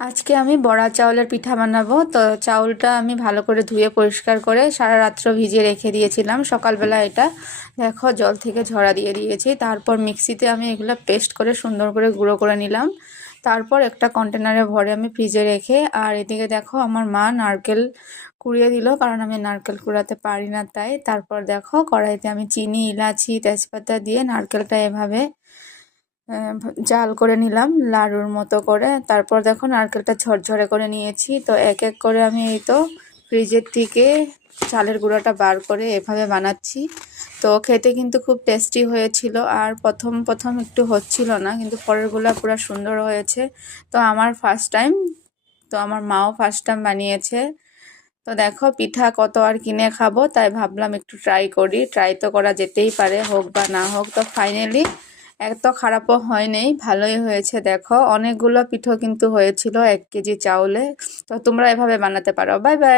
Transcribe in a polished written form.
আজকে আমি বড়া চাউলের পিঠা বানাবো। তো চাউলটা আমি ভালো করে ধুয়ে পরিষ্কার করে সারা রাত্র ভিজিয়ে রেখে দিয়েছিলাম। সকালবেলা এটা দেখো জল থেকে ঝরা দিয়ে দিয়েছি। তারপর মিক্সিতে আমি এগুলো পেস্ট করে সুন্দর করে গুঁড়ো করে নিলাম। তারপর একটা কন্টেনারে ভরে আমি ফ্রিজে রেখে, আর এদিকে দেখো আমার মা নারকেল কুড়িয়ে দিল, কারণ আমি নারকেল কুড়াতে পারি না তাই। তারপর দেখো কড়াইতে আমি চিনি, ইলাচি, তেজপাতা দিয়ে নারকেলটা এভাবে জাল করে নিলাম লাড়ুর মতো করে। তারপর দেখো নারকেলটা ঝরঝরে করে নিয়েছি। তো এক এক করে আমি এই তো ফ্রিজের থেকে চালের গুঁড়োটা বার করে এভাবে বানাচ্ছি। তো খেতে কিন্তু খুব টেস্টি হয়েছিল। আর প্রথম প্রথম একটু হচ্ছিল না, কিন্তু পরেরগুলো পুরো সুন্দর হয়েছে। তো আমার ফার্স্ট টাইম, তো আমার মাও ফার্স্ট টাইম বানিয়েছে। তো দেখো পিঠা কত আর কিনে খাবো, তাই ভাবলাম একটু ট্রাই করি। ট্রাই তো করা যেতেই পারে, হোক বা না হোক। তো ফাইনালি এত খারাপও হয়নি, ভালোই হয়েছে। দেখো অনেকগুলো পিঠো কিন্তু হয়েছিল 1 কেজি চাউলে। তো তোমরা এভাবে বানাতে পারো। Bye bye.